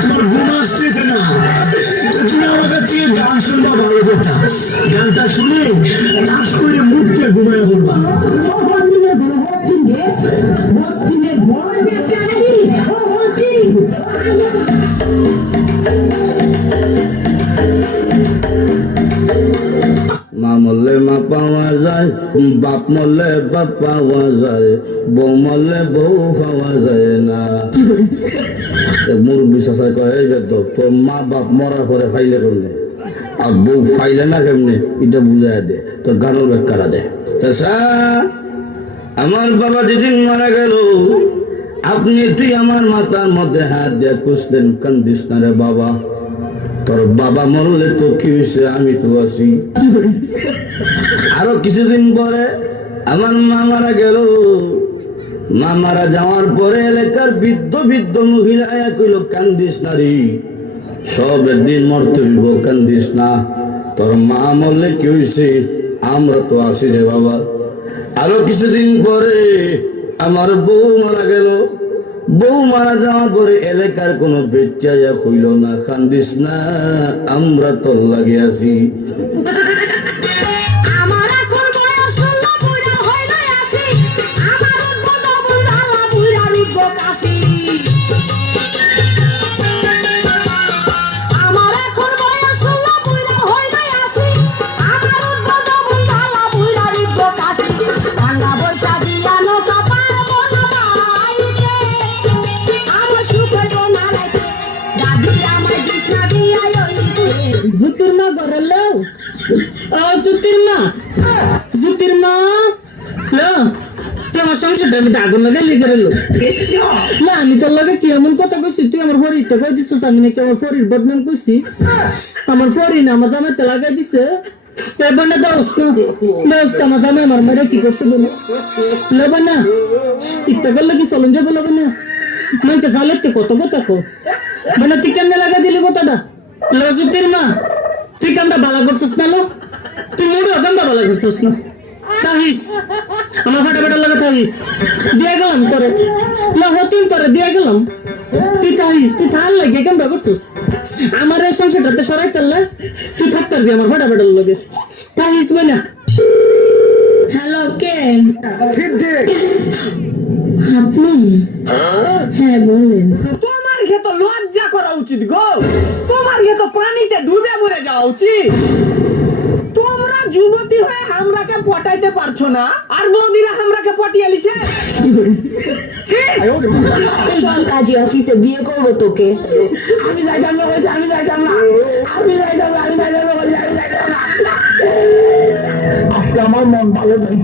তোমার ঘুম আসতেছে না, তুমি আমার কাছ থেকে গান শুনবা ভালো কথা। গানটা শুনে টাস করে মুখতে ঘুমায় পড়বা। মা মরলে মা পাওয়া যায়, বাপ মরলে বাপ পাওয়া যায়, বউ মরলে বউ পাওয়া যায় না। মুরব্বী চাষা কয়ে তোর মা বাপ মরার পরে ফাইলে কেমনে আর বউ ফাইলে না কেমনে এটা বুঝাই দে, তোর গানের ব্যাখ্যাটা দে। চাষা আমার বাবা যেদিন মারা গেল আপনি তুই আমার মাথার মধ্যে হাত দিয়ে খুঁজলেন, কান্দিস না রে বাবা, তোর বাবা মরলে তো কি হয়েছে, আমি তো আছি। আরো কিছুদিন পরে আমার মা মারা গেল, মা মারা যাওয়ার পরে এলাকার বৃদ্ধ বৃদ্ধ মহিলা কইল কান্দিস না রে, সব একদিন মরতে হইব, কান্দিস না, তোর মা মরলে কি হয়েছে, আমরা তো আছি রে বাবা। আরো কিছুদিন পরে আমার বউ মারা গেল, বউ মারা যাওয়ার পরে এলাকার কোনো বেচ্চাইয়া হইল না, কান্দিস না, আমরা তোর লাগে আছি। জুতির মা ঘরে লো, জুতির মা, জুতির মা লো, তুই আমার সংসারটা আমি আগুন লাগাই লিখে লো না, আমি তোর লাগে কি এমন কথা কইছি, তুই আমার ফরিতে কই দিছিস, আমি নাকি আমার ফরির বদনাম কইছি, আমার ফরি না আমার জামাইতে লাগাই দিছে। এবার না দোস্ত দোস্ত আমার জামাই আমার মেরে কি করছে বলো, লবে না ইত্যা করলে কি চলন যাবো, লবে না মানুষ জালেতে কত কথা কো, মানে তুই কেমনে লাগাই দিলি কথাটা লো। জুতির মা তুই কামটা বালা করছিস না লো, তুই মুড়ি কামটা বালা করছিস না, থাকিস আমার ফাটা ফাটা লাগে থাকিস, দিয়ে গেলাম তোরে লো, হতিন তোরে দিয়ে গেলাম, তুই থাকিস, তুই থাল লাগে কামটা করছিস, আমার এই সংসারটাতে সরাই তারলে তুই থাকতে পারবি আমার ফাটা ফাটার লাগে, থাকিস না। হ্যালো কে? সিদ্দিক, আপনি? হ্যাঁ বলেন। তোমার তো লজ্জা করা উচিত গো, তোমার তো পানিতে ডুবে মরে যাওয়া উচিত। তোমরা যুবতী হয়ে আমরাকে পটাইতে পারছো না, আর বৌদিরা আমরাকে পটিয়ে লিছে। চল কাজী অফিসে, বিয়ে করবো তোকে। আমি যাইতাম না, আমি যাইতাম না, আমি যাইতাম না, আমি যাইতাম না, আমি যাইতাম না। আজকে আমার মন ভালো নেই।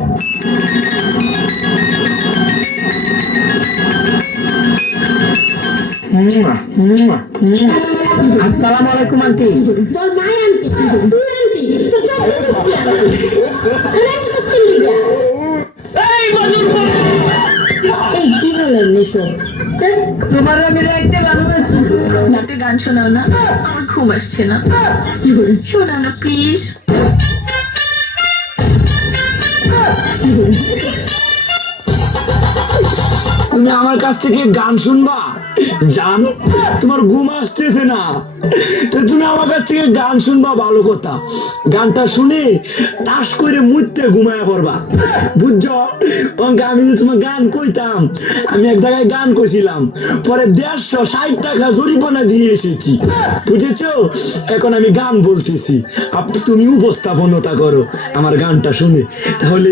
আসসালামু আলাইকুম আন্টি। তোর মাই আন্টি, তুই আন্টি, তোর চাকরি করছিস আন্টি, আরে আন্টি করছিস লিগা। এই কি বলেন নিশো, তোমার আমি দেখতে ভালোবাসি। একটা গান শোনাও না, আমার ঘুম আসছে না, শোনাও না প্লিজ। তুমি আমার কাছ থেকে গান শুনবা জান, তোমার ঘুম আসতেছে না, তো তুমি আমার কাছ থেকে গান শুনবা ভালো কথা। গানটা শুনে টাস করে মুইতে ঘুমায় পড়বা, বুঝছো? আমি যে তোমার গান কইতাম, আমি এক জায়গায় গান কইছিলাম, পরে 150 টাকা জরিমানা দিয়ে এসেছি, বুঝেছো? এখন আমি গান বলতেছি, তুমি উপস্থাপনতা করো আমার গানটা শুনে, তাহলে